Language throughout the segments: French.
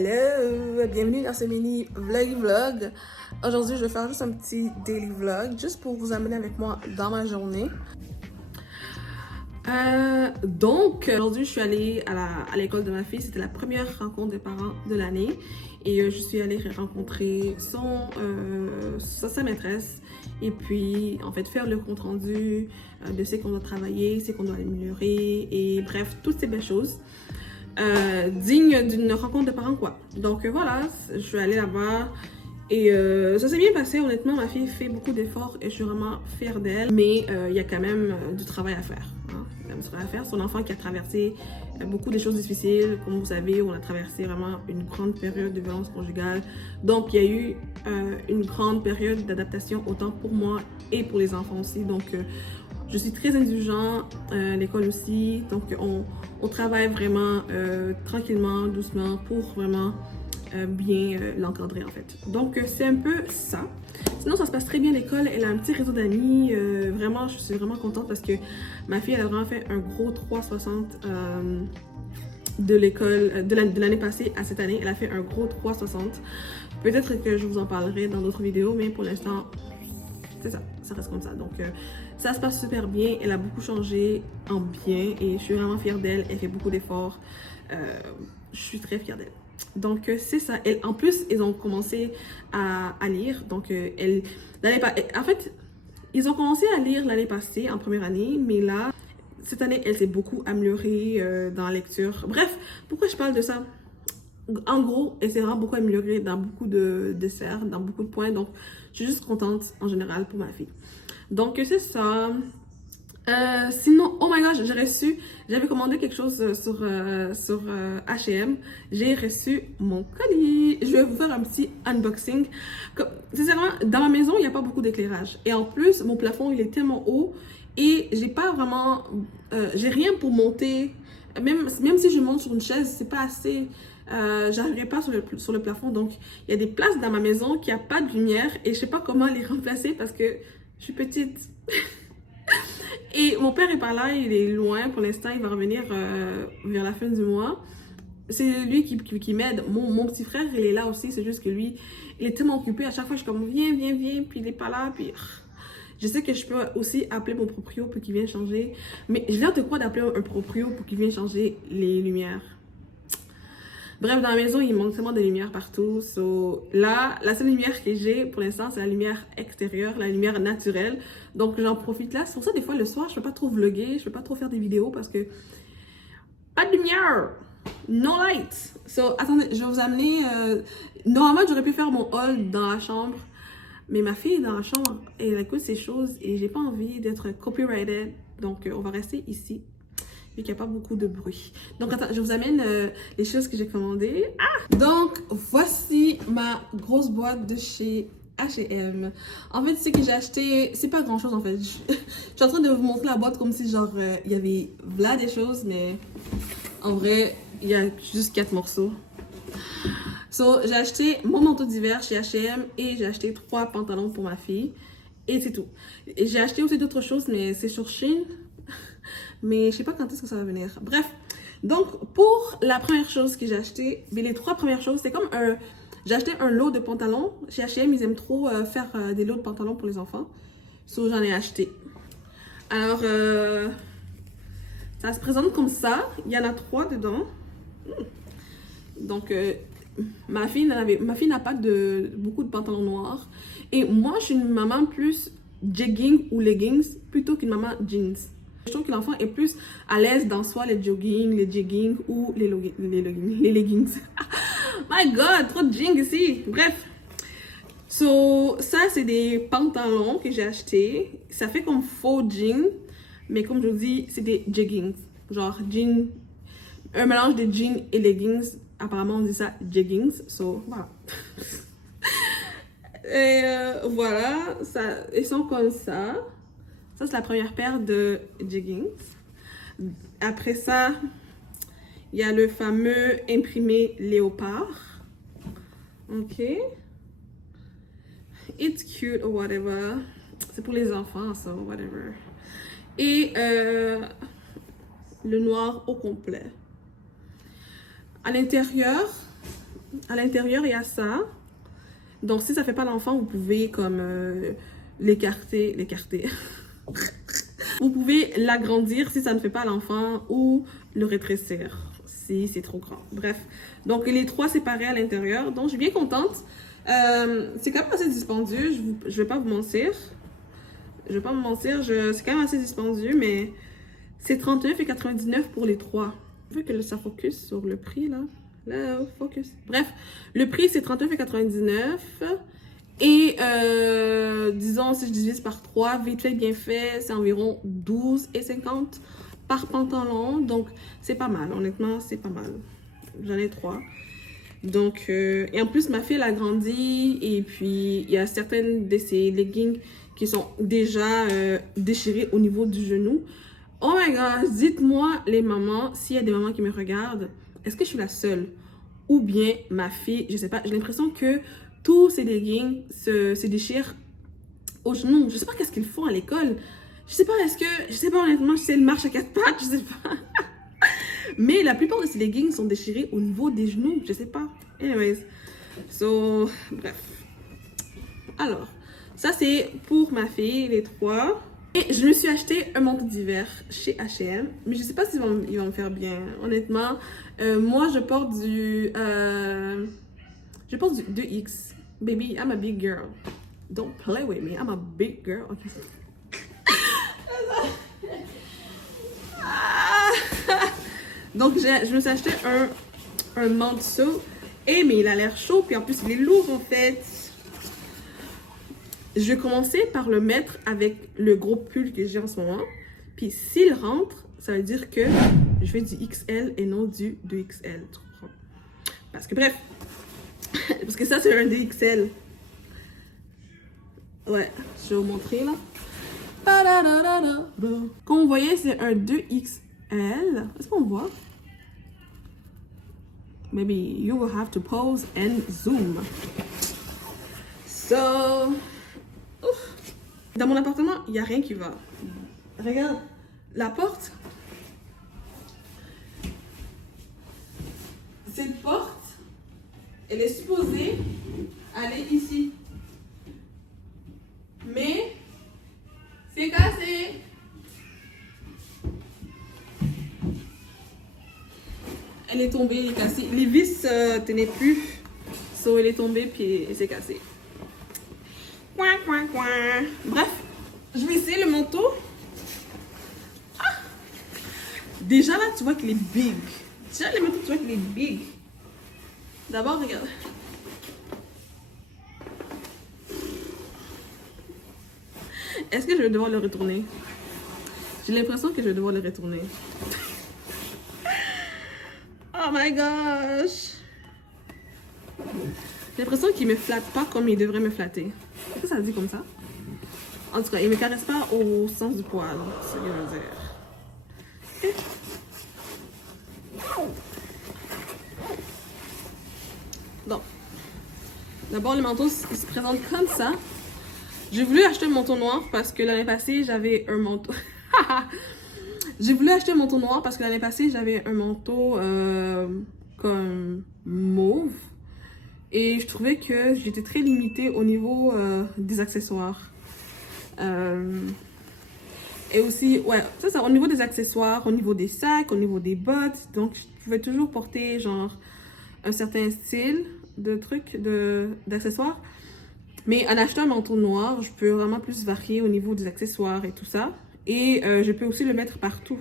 Hello! Bienvenue dans ce mini vlog. Aujourd'hui, je vais faire juste un petit daily vlog, juste pour vous amener avec moi dans ma journée. Donc, aujourd'hui, je suis allée à l'école de ma fille. C'était la première rencontre des parents de l'année. Et je suis allée rencontrer sa maîtresse. Et puis, en fait, faire le compte rendu de ce qu'on doit travailler, ce qu'on doit améliorer. Et bref, toutes ces belles choses. Digne d'une rencontre de parents, quoi. Donc, voilà, je suis allée là-bas. Et ça s'est bien passé, honnêtement. Ma fille fait beaucoup d'efforts et je suis vraiment fière d'elle. Mais il y a quand même du travail à faire. Hein? Il y a du travail à faire. C'est un enfant qui a traversé beaucoup de choses difficiles. Comme vous savez, on a traversé vraiment une grande période de violence conjugale. Donc, il y a eu une grande période d'adaptation, autant pour moi et pour les enfants aussi. Donc, je suis très indulgente, l'école aussi. Donc, on travaille vraiment tranquillement, doucement, pour vraiment bien l'encadrer en fait. Donc c'est un peu ça. Sinon ça se passe très bien à l'école, elle a un petit réseau d'amis, vraiment je suis vraiment contente parce que ma fille elle a vraiment fait un gros 360 de l'école, de l'année passée à cette année, elle a fait un gros 360. Peut-être que je vous en parlerai dans d'autres vidéos, mais pour l'instant c'est ça, ça reste comme ça. Donc ça se passe super bien, elle a beaucoup changé en bien et je suis vraiment fière d'elle, elle fait beaucoup d'efforts, je suis très fière d'elle. Donc c'est ça. En plus, ils ont commencé à lire. Donc en fait, ils ont commencé à lire l'année passée, en première année, mais là, cette année, elle s'est beaucoup améliorée dans la lecture. Bref, pourquoi je parle de ça? En gros, elle s'est vraiment beaucoup améliorée dans beaucoup de desserts, dans beaucoup de points. Donc, je suis juste contente en général pour ma fille. Donc c'est ça. Sinon, oh my gosh, j'avais commandé quelque chose sur H&M. J'ai reçu mon colis. Je vais vous faire un petit unboxing. Sincèrement, dans ma maison, il n'y a pas beaucoup d'éclairage. Et en plus, mon plafond, il est tellement haut et j'ai pas vraiment, j'ai rien pour monter. Même si je monte sur une chaise, c'est pas assez. J'arriverai pas sur le plafond. Donc, il y a des places dans ma maison qui a pas de lumière et je sais pas comment les remplacer parce que je suis petite. Et mon père est pas là, il est loin pour l'instant, il va revenir vers la fin du mois. C'est lui qui m'aide. Mon petit frère, il est là aussi, c'est juste que lui, il est tellement occupé. À chaque fois, je suis comme, viens, puis il est pas là, puis... Je sais que je peux aussi appeler mon proprio pour qu'il vienne changer. Mais j'ai l'air de quoi d'appeler un proprio pour qu'il vienne changer les lumières? Bref, dans la maison, il manque tellement de lumière partout. So, là, la seule lumière que j'ai pour l'instant, c'est la lumière extérieure, la lumière naturelle. Donc, j'en profite là. C'est pour ça, des fois, le soir, je peux pas trop vlogger, je peux pas trop faire des vidéos parce que pas de lumière. No light. So, attendez, je vais vous amener... Normalement, j'aurais pu faire mon haul dans la chambre. Mais ma fille est dans la chambre et elle écoute ces choses et j'ai pas envie d'être copyrighted. Donc, on va rester ici. Vu qu'il n'y a pas beaucoup de bruit. Donc, attends, je vous amène les choses que j'ai commandées. Ah! Donc, voici ma grosse boîte de chez H&M. En fait, ce que j'ai acheté, c'est pas grand chose en fait. Je suis en train de vous montrer la boîte comme si genre, il y avait là des choses, mais en vrai, il y a juste 4 morceaux. So, j'ai acheté mon manteau d'hiver chez H&M et j'ai acheté 3 pantalons pour ma fille. Et c'est tout. Et j'ai acheté aussi d'autres choses, mais c'est sur Shein. Mais je sais pas quand est-ce que ça va venir. Bref, donc pour la première chose que j'ai acheté, mais les 3 premières choses, c'est comme un... J'ai acheté un lot de pantalons. Chez H&M, ils aiment trop faire des lots de pantalons pour les enfants. So, j'en ai acheté. Alors, ça se présente comme ça. Il y en a 3 dedans. Donc, ma fille n'a pas beaucoup de pantalons noirs. Et moi, je suis une maman plus jegging ou leggings plutôt qu'une maman jeans. Je trouve que l'enfant est plus à l'aise dans soit les jogging, les jeggings ou les leggings. My God, trop de jeans ici. Bref. So, ça, c'est des pantalons que j'ai achetés. Ça fait comme faux jeans. Mais comme je vous dis, c'est des jeggings. Genre, jeans, un mélange de jeans et leggings. Apparemment, on dit ça jeggings. So, voilà. Et voilà, ça, ils sont comme ça. Ça, c'est la première paire de jeggings. Après ça, il y a le fameux imprimé léopard. Ok. It's cute or whatever. C'est pour les enfants, so whatever. Et le noir au complet. À l'intérieur, À l'intérieur, il y a ça. Donc, si ça fait pas l'enfant, vous pouvez comme l'écarter. Vous pouvez l'agrandir si ça ne fait pas l'enfant ou le rétrécir si c'est trop grand. Bref, donc les trois séparés à l'intérieur. Donc, je suis bien contente. C'est quand même assez dispendieux, je vais pas vous mentir. Je vais pas me mentir, c'est quand même assez dispendieux, mais c'est 39,99 pour les trois. Je veux que ça focus sur le prix, là. Là, focus. Bref, le prix, c'est 39,99. Et, disons, si je divise par 3, vite fait, bien fait, c'est environ 12,50 par pantalon. Donc, c'est pas mal. Honnêtement, c'est pas mal. J'en ai 3. Donc, et en plus, ma fille, elle a grandi. Et puis, il y a certaines de ces leggings qui sont déjà déchirées au niveau du genou. Oh my god, dites-moi les mamans, s'il y a des mamans qui me regardent, est-ce que je suis la seule? Ou bien ma fille, je sais pas, j'ai l'impression que tous ces leggings se déchirent au genou. Je sais pas qu'est-ce qu'ils font à l'école. Je sais pas, je sais pas honnêtement, si elle marche à 4 pattes, je sais pas. Mais la plupart de ces leggings sont déchirés au niveau des genoux, je sais pas. Anyways, so, bref. Alors, ça c'est pour ma fille, les trois. Et je me suis acheté un manteau d'hiver chez H&M, mais je sais pas s'ils vont me faire bien, honnêtement. Moi, je porte du 2X. Baby, I'm a big girl. Don't play with me, I'm a big girl. Okay. Donc, je me suis acheté un manteau. Mais il a l'air chaud, puis en plus, il est lourd en fait. Je vais commencer par le mettre avec le gros pull que j'ai en ce moment. Puis s'il rentre, ça veut dire que je fais du XL et non du 2XL. Tu comprends? Parce que bref, parce que ça c'est un 2XL. Ouais, je vais vous montrer là. Comme vous voyez, c'est un 2XL. Est-ce qu'on voit? Maybe you will have to pause and zoom. So... Dans mon appartement, il n'y a rien qui va. Regarde, la porte. Cette porte, elle est supposée aller ici. Mais, c'est cassé. Elle est tombée, elle est cassée. Les vis tenaient plus. So, elle est tombée, puis elle s'est cassée. Bref, je vais essayer le manteau. Ah! Déjà là, tu vois qu'il est big. Déjà, le manteau, tu vois qu'il est big. D'abord, regarde. Est-ce que je vais devoir le retourner? J'ai l'impression que je vais devoir le retourner. Oh my gosh! J'ai l'impression qu'il me flatte pas comme il devrait me flatter. Est-ce que ça dit comme ça? En tout cas, il me caresse pas au sens du poil. C'est ce que je veux dire. Donc, d'abord le manteau il se présente comme ça. J'ai voulu acheter un manteau noir parce que l'année passée j'avais un manteau. J'ai voulu acheter un manteau noir parce que l'année passée j'avais un manteau comme mauve. Et je trouvais que j'étais très limitée au niveau des accessoires. Et aussi, ouais, ça, au niveau des accessoires, au niveau des sacs, au niveau des bottes. Donc, je pouvais toujours porter, genre, un certain style de trucs, d'accessoires. Mais en achetant un manteau noir, je peux vraiment plus varier au niveau des accessoires et tout ça. Et je peux aussi le mettre partout.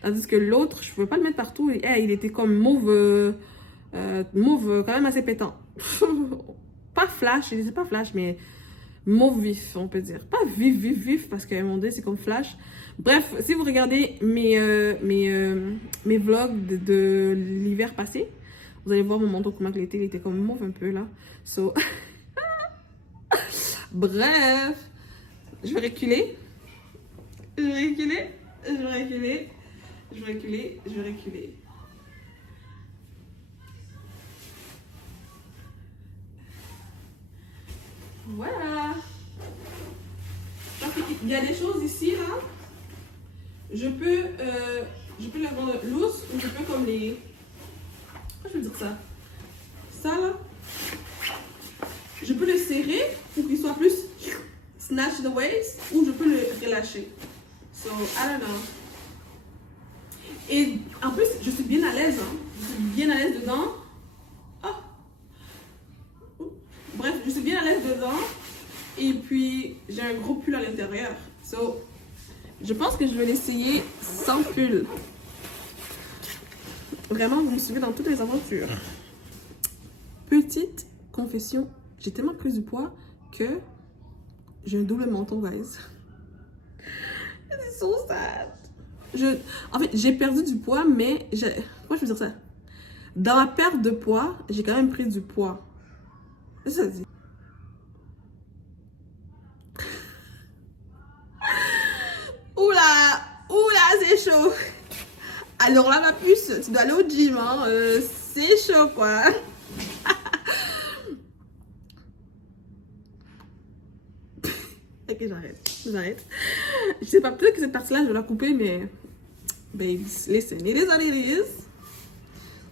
Tandis que l'autre, je ne pouvais pas le mettre partout. Et il était comme mauve, mauve quand même assez pétant. Pas flash, c'est pas flash, mais mauve vif, on peut dire. Pas vif, vif, vif, parce qu'à un moment donné, c'est comme flash. Bref, si vous regardez mes vlogs de l'hiver passé, vous allez voir mon manteau comment il était comme mauve un peu là. So... Bref, je vais reculer. Je vais reculer. Je vais reculer. Je vais reculer. Je vais reculer. Voilà. Donc, il y a des choses ici, là. Je peux les rendre loose ou je peux comme les... Comment je veux dire ça? ça là, je peux le serrer pour qu'il soit plus snatch the waist ou je peux le relâcher. So, I don't know. Et en plus, je suis bien à l'aise. Hein. Je suis bien à l'aise dedans. Oh. Bref, je suis bien à l'aise dedans. Et puis, j'ai un gros pull à l'intérieur. So, je pense que je vais l'essayer sans pull. Vraiment, vous me suivez dans toutes les aventures. Petite confession, j'ai tellement pris du poids que j'ai un double menton, guys. C'est so sad. En fait, j'ai perdu du poids, mais comment je peux dire ça? Dans la perte de poids, j'ai quand même pris du poids. Qu'est-ce que ça dit? Oula! Oula, c'est chaud! Alors là, ma puce, tu dois aller au gym, hein? C'est chaud, quoi! Ok, j'arrête. Je sais pas, peut-être que cette partie-là, je vais la couper, mais... Babes, listen, it is what it is.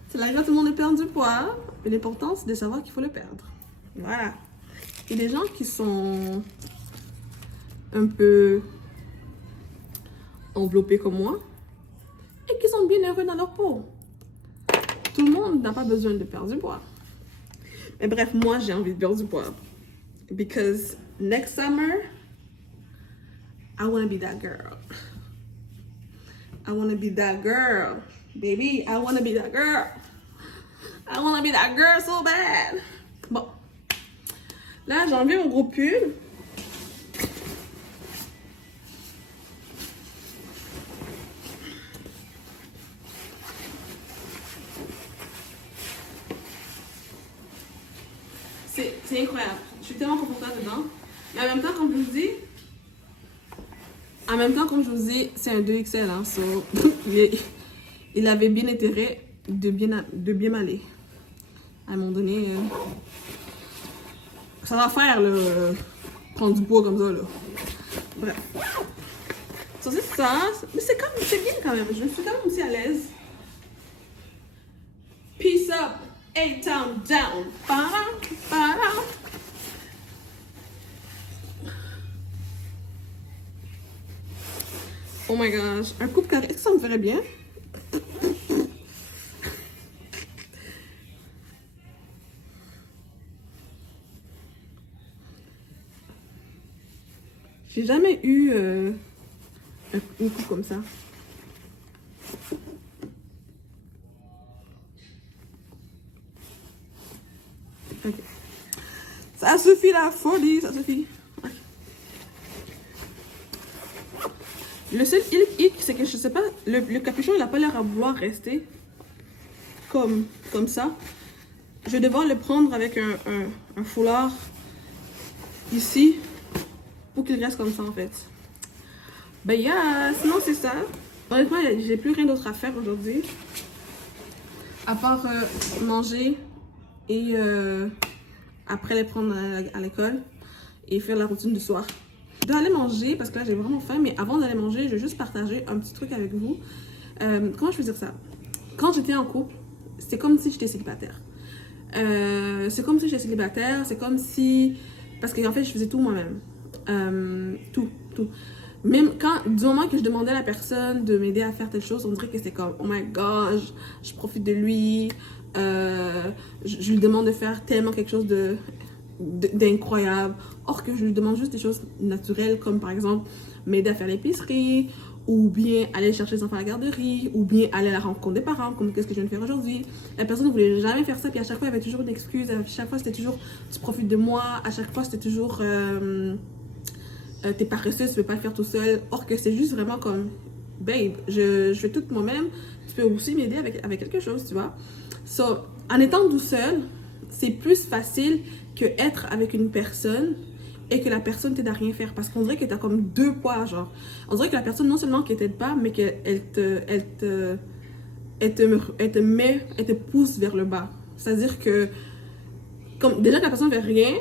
C'est là que tout le monde perd du poids. Mais l'important, c'est de savoir qu'il faut le perdre. Voilà. Il y a des gens qui sont un peu enveloppés comme moi et qui sont bien heureux dans leur peau. Tout le monde n'a pas besoin de perdre du poids. Mais bref, moi, j'ai envie de perdre du poids. Because next summer, I want to be that girl. I want to be that girl. Baby, I want to be that girl. I want to be that girl so bad. Bon. Là, j'ai enlevé mon gros pull. C'est incroyable. Je suis tellement confortable dedans. Mais en même temps, comme je vous dis, c'est un 2XL. Hein, so, il avait bien intérêt de bien m'aller. À un moment donné, ça va faire, là, prendre du poids comme ça, là. Bref. So, c'est ça. Mais c'est bien quand même. Je suis quand même aussi à l'aise. Peace up. A-Town down. Oh my gosh. Un coupe carré. Est-ce que ça me ferait bien? J'ai jamais eu une coupe comme ça. Ok. Ça suffit la folie, ça suffit. Okay. Le seul hic, c'est que je sais pas, le capuchon il a pas l'air à vouloir rester comme ça. Je vais devoir le prendre avec un foulard ici pour qu'il reste comme ça en fait. Ben yeah, sinon c'est ça. Honnêtement, j'ai plus rien d'autre à faire aujourd'hui. À part manger et après les prendre à l'école et faire la routine du soir. Je dois aller manger parce que là j'ai vraiment faim, mais avant d'aller manger, je vais juste partager un petit truc avec vous. Comment je peux dire ça? Quand j'étais en couple, c'est comme si j'étais célibataire. C'est comme si j'étais célibataire, c'est comme si... Parce qu'en fait, je faisais tout moi-même. Tout. Même du moment que je demandais à la personne de m'aider à faire telle chose, on dirait que c'est comme, oh my gosh, je profite de lui, je lui demande de faire tellement quelque chose d'incroyable. Or que je lui demande juste des choses naturelles, comme par exemple m'aider à faire l'épicerie, ou bien aller chercher les enfants à la garderie, ou bien aller à la rencontre des parents, comme qu'est-ce que je viens de faire aujourd'hui. La personne ne voulait jamais faire ça, puis à chaque fois, il y avait toujours une excuse, à chaque fois, c'était toujours, tu profites de moi, à chaque fois, c'était toujours... t'es paresseuse, tu peux pas le faire tout seul. Or que c'est juste vraiment comme, babe, je fais tout moi-même, tu peux aussi m'aider avec quelque chose, tu vois. So, en étant tout seul, c'est plus facile que être avec une personne et que la personne t'aide à rien faire. Parce qu'on dirait que t'as comme deux poids, genre. On dirait que la personne, non seulement qu'elle t'aide pas, mais qu'elle te pousse vers le bas. C'est-à-dire que, comme déjà que la personne fait rien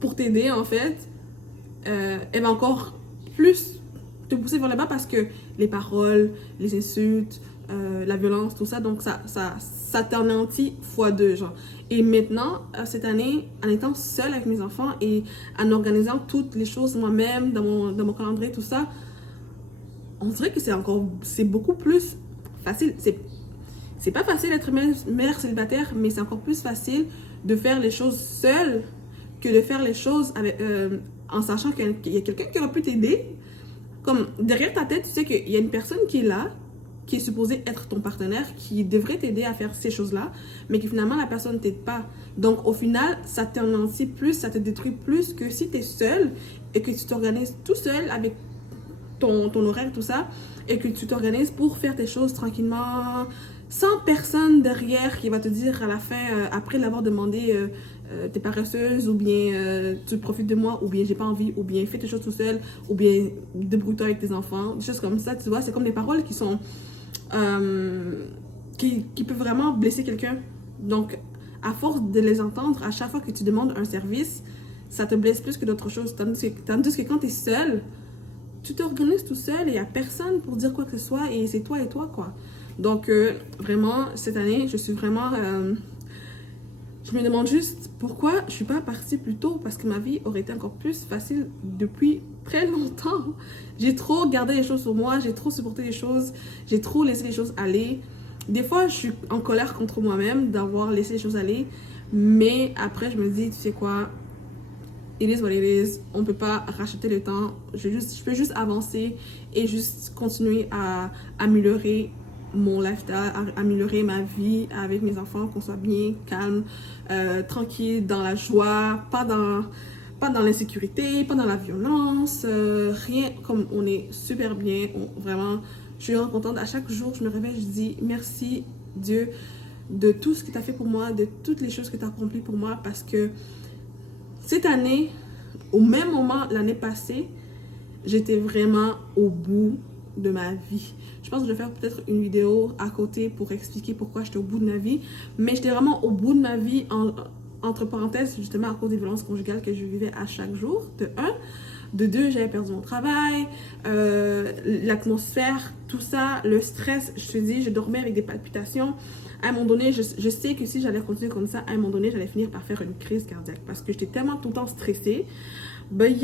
pour t'aider, en fait, elle va encore plus te pousser vers le bas parce que les paroles, les insultes, la violence, tout ça. Donc, ça t'anéantit fois deux, genre. Et maintenant, cette année, en étant seule avec mes enfants et en organisant toutes les choses moi-même, dans mon calendrier, tout ça, on dirait que c'est beaucoup plus facile. C'est pas facile d'être mère célibataire, mais c'est encore plus facile de faire les choses seule que de faire les choses avec, en sachant qu'il y a quelqu'un qui aurait pu t'aider. Comme derrière ta tête, tu sais qu'il y a une personne qui est là, qui est supposée être ton partenaire, qui devrait t'aider à faire ces choses-là, mais que finalement la personne ne t'aide pas. Donc au final, ça t'anéantit plus, ça te détruit plus que si tu es seul et que tu t'organises tout seul avec ton horaire, tout ça, et que tu t'organises pour faire tes choses tranquillement, sans personne derrière qui va te dire à la fin, après l'avoir demandé, t'es paresseuse, ou bien tu profites de moi, ou bien j'ai pas envie, ou bien fais tes choses tout seul, ou bien débrouille-toi avec tes enfants, des choses comme ça, tu vois, c'est comme des paroles qui sont qui peuvent vraiment blesser quelqu'un. Donc à force de les entendre, à chaque fois que tu demandes un service, ça te blesse plus que d'autres choses, tandis que quand t'es seul, tu t'organises tout seul et il n'y a personne pour dire quoi que ce soit et c'est toi et toi, quoi. Donc, vraiment, cette année, je suis vraiment... je me demande juste pourquoi je ne suis pas partie plus tôt parce que ma vie aurait été encore plus facile depuis très longtemps. J'ai trop gardé les choses sur moi, j'ai trop supporté les choses, j'ai trop laissé les choses aller. Des fois, je suis en colère contre moi-même d'avoir laissé les choses aller, mais après, je me dis, tu sais quoi, it is what it is. On peut pas racheter le temps. Je peux juste avancer et juste continuer à améliorer mon lifestyle, à améliorer ma vie avec mes enfants, qu'on soit bien, calme, tranquille, dans la joie, pas dans l'insécurité, pas dans la violence, rien, comme on est super bien, vraiment, je suis vraiment contente. À chaque jour, je me réveille, je dis merci Dieu de tout ce que tu as fait pour moi, de toutes les choses que tu as accomplies pour moi, parce que cette année, au même moment l'année passée, j'étais vraiment au bout de ma vie. Je pense que je vais faire peut-être une vidéo à côté pour expliquer pourquoi j'étais au bout de ma vie. Mais j'étais vraiment au bout de ma vie, entre parenthèses, justement à cause des violences conjugales que je vivais à chaque jour, de un. De deux, j'avais perdu mon travail, l'atmosphère, tout ça, le stress. Je te dis, je dormais avec des palpitations. À un moment donné, je sais que si j'allais continuer comme ça, à un moment donné, j'allais finir par faire une crise cardiaque parce que j'étais tellement tout le temps stressée. Ben,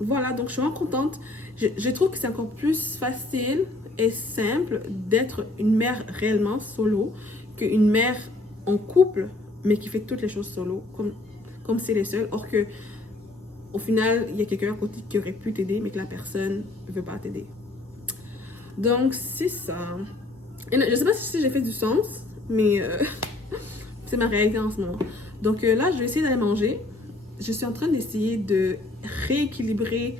voilà, donc je suis vraiment contente. Je trouve que c'est encore plus facile et simple d'être une mère réellement solo qu'une mère en couple, mais qui fait toutes les choses solo, comme c'est les seuls. Or que, au final, il y a quelqu'un à côté qui aurait pu t'aider, mais que la personne ne veut pas t'aider. Donc, c'est ça. Et je sais pas si j'ai fait du sens, mais c'est ma réalité en ce moment. Donc là, je vais essayer d'aller manger. Je suis en train d'essayer de rééquilibrer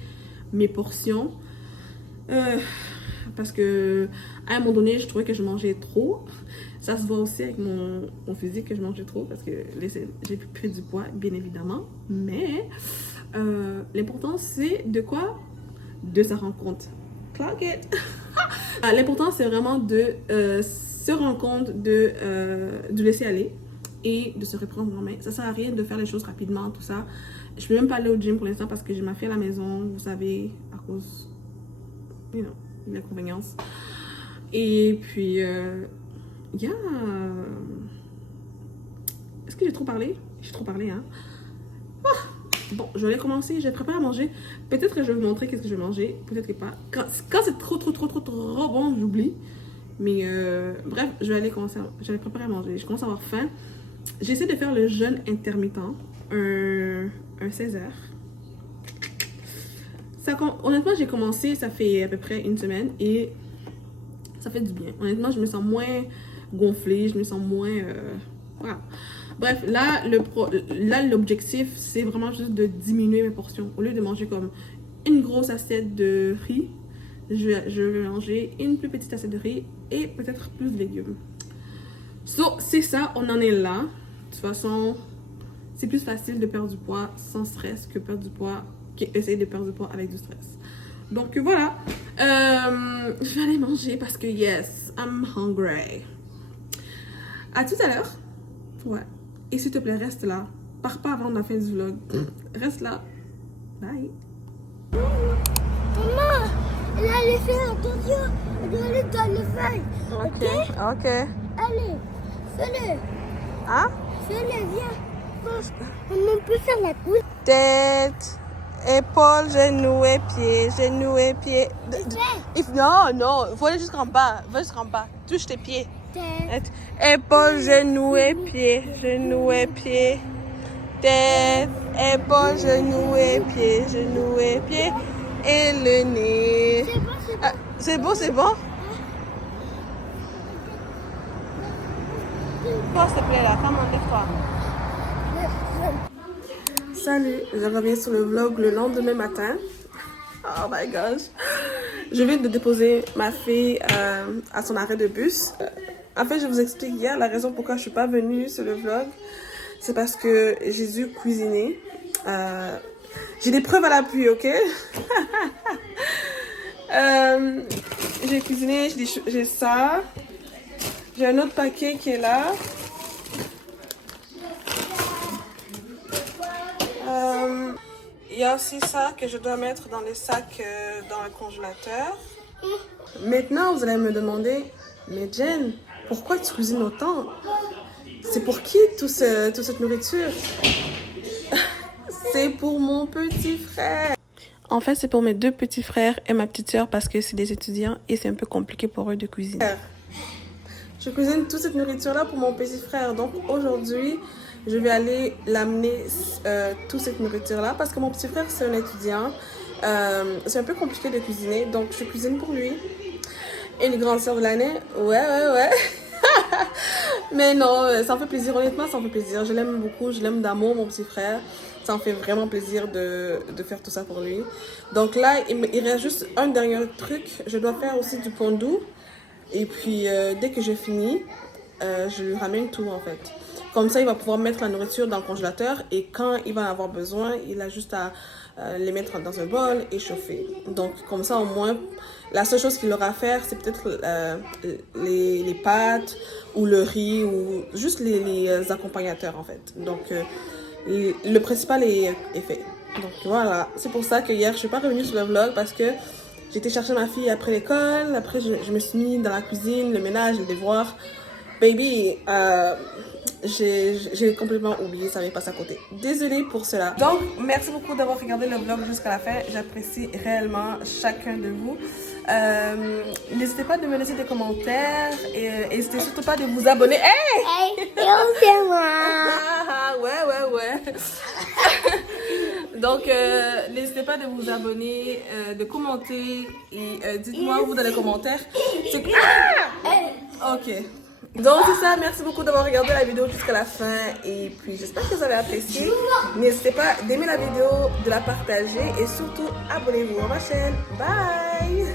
mes portions. Parce que à un moment donné, je trouvais que je mangeais trop. Ça se voit aussi avec mon physique que je mangeais trop parce que j'ai pris du poids, bien évidemment. Mais l'important, c'est de quoi? De se rendre compte. Clock it! L'important, c'est vraiment de se rendre compte, de laisser aller et de se reprendre en main. Ça sert à rien de faire les choses rapidement, tout ça. Je peux même pas aller au gym pour l'instant parce que j'ai ma fille à la maison, vous savez, à cause, de l'inconvénience. Et puis, yeah. Est-ce que j'ai trop parlé? J'ai trop parlé, hein? Bon, je vais commencer, j'ai préparé à manger. Peut-être que je vais vous montrer qu'est-ce que je vais manger, peut-être que pas. Quand c'est trop bon, j'oublie. Mais bref, je vais aller commencer, j'avais préparé à manger. Je commence à avoir faim. J'essaie de faire le jeûne intermittent, un 16 heures. Honnêtement, j'ai commencé, ça fait à peu près une semaine et ça fait du bien. Honnêtement, je me sens moins gonflée, je me sens moins... voilà. Bref, là, l'objectif, c'est vraiment juste de diminuer mes portions. Au lieu de manger comme une grosse assiette de riz, je vais manger une plus petite assiette de riz et peut-être plus de légumes. So, c'est ça, on en est là. De toute façon, c'est plus facile de perdre du poids sans stress que essayer de perdre du poids avec du stress. Donc voilà, je vais aller manger parce que yes, I'm hungry. À tout à l'heure. Ouais. Et s'il te plaît, reste là. Pars pas avant la fin du vlog. Reste là. Bye. Maman, elle a laissé attention aller dans les feuilles. Ok, ok. Allez, fais-le. Hein? Fais-le, viens. On peut faire la couche. Tête, épaules, genoux et pieds, genoux et pieds. Non, non, il faut aller jusqu'en bas. Va jusqu'en bas. Touche tes pieds. Tête. Épaules, genoux et pieds, genoux et pieds. Tête, épaules, genoux et pieds, genoux et pieds. Et le nez. C'est bon, C'est bon? Toi, s'il te plaît, là, femme, enlève-toi. Salut, je reviens sur le vlog le lendemain matin. Oh my gosh. Je viens de déposer ma fille à son arrêt de bus. En fait, je vous explique hier la raison pourquoi je suis pas venue sur le vlog. C'est parce que j'ai dû cuisiner. J'ai des preuves à l'appui, ok? J'ai cuisiné, j'ai ça. J'ai un autre paquet qui est là. Il y a aussi ça que je dois mettre dans les sacs dans le congélateur. Maintenant, vous allez me demander, mais Jen, pourquoi tu cuisines autant? C'est pour qui toute cette nourriture? C'est pour mon petit frère. En fait, c'est pour mes deux petits frères et ma petite soeur parce que c'est des étudiants et c'est un peu compliqué pour eux de cuisiner. Je cuisine toute cette nourriture-là pour mon petit frère. Donc aujourd'hui, je vais aller l'amener toute cette nourriture-là parce que mon petit frère, c'est un étudiant. C'est un peu compliqué de cuisiner, donc je cuisine pour lui. Et une grande sœur de l'année, ouais. Mais non, ça me fait plaisir, honnêtement, ça me fait plaisir. Je l'aime beaucoup, je l'aime d'amour, mon petit frère. Ça me fait vraiment plaisir de faire tout ça pour lui. Donc là, il reste juste un dernier truc. Je dois faire aussi du pondu. Et puis, dès que j'ai fini, je lui ramène tout en fait. Comme ça, il va pouvoir mettre la nourriture dans le congélateur. Et quand il va en avoir besoin, il a juste à les mettre dans un bol et chauffer. Donc, comme ça, au moins, la seule chose qu'il aura à faire, c'est peut-être les pâtes ou le riz ou juste les accompagnateurs en fait. Donc, le principal est fait. Donc, voilà. C'est pour ça que hier, je ne suis pas revenue sur le vlog parce que j'ai été chercher ma fille après l'école. Après, je me suis mis dans la cuisine, le ménage, les devoirs. Baby, j'ai complètement oublié, ça m'est passé à côté. Désolée pour cela. Donc, merci beaucoup d'avoir regardé le vlog jusqu'à la fin. J'apprécie réellement chacun de vous. N'hésitez pas de me laisser des commentaires et n'hésitez surtout pas de vous abonner. Hey! Hey, c'est moi. Ouais. Donc, n'hésitez pas de vous abonner, de commenter et dites-moi vous dans les commentaires. Ok. Donc c'est ça, merci beaucoup d'avoir regardé la vidéo jusqu'à la fin et puis j'espère que vous avez apprécié. N'hésitez pas d'aimer la vidéo, de la partager et surtout abonnez-vous à ma chaîne. Bye!